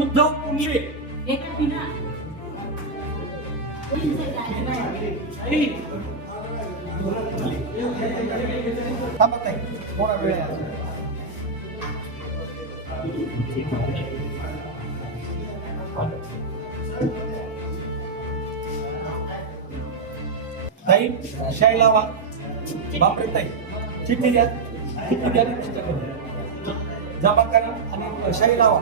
उद्धव मुंडे थांबत नाही थोडा वेळ आहे अजून. ताई शाई लावा बापरे ताई. चिठ्ठी द्या. चिठ्ठी द्या आणि पुस्तकं जमा करा आणि शाई लावा.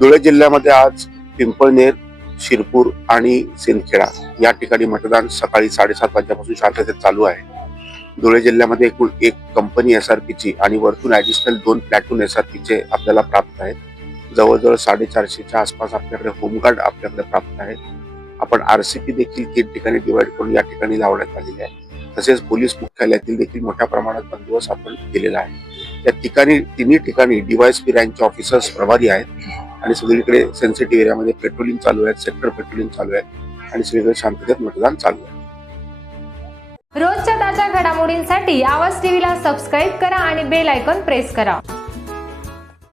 धुळे जिल्ह्यामध्ये आज पिंपळनेर शिरपूर आणि सिंदखेडा या ठिकाणी मतदान सकाळी साडेसात वाजल्यापासून शांततेत चालू आहे. धुळे जिल्ह्यामध्ये एकूण एक कंपनी एस आर पीची आणि वरतून ऍडिशनल दोन प्लॅटून एस आर पीचे आपल्याला प्राप्त आहेत. जवळजवळ साडेचारशेच्या आसपास आपल्याकडे होमगार्ड आपल्याकडे प्राप्त आहेत. आपण आरसीपी देखील तीन ठिकाणी डिवाइड करून या ठिकाणी लावण्यात आलेली आहे. तसेच पोलीस मुख्यालयातील देखील मोठ्या प्रमाणात बंदोबस्त आपण केलेला आहे. या ठिकाणी तिन्ही ठिकाणी डीवायएसपी रँकचे ऑफिसर्स प्रभारी आहेत. आणि सगळीकडे सेन्सिटिव्ह एरियामध्ये पेट्रोलिंग चालू आहे सेक्टर पेट्रोलिंग चालू आहे आणि सगळीकडे शांततेत मतदान चालू आहे. रोजच्या ताज्या घडामोडींसाठी आवाज टीव्हीला सबस्क्राईब करा आणि बेल आयकॉन प्रेस करा.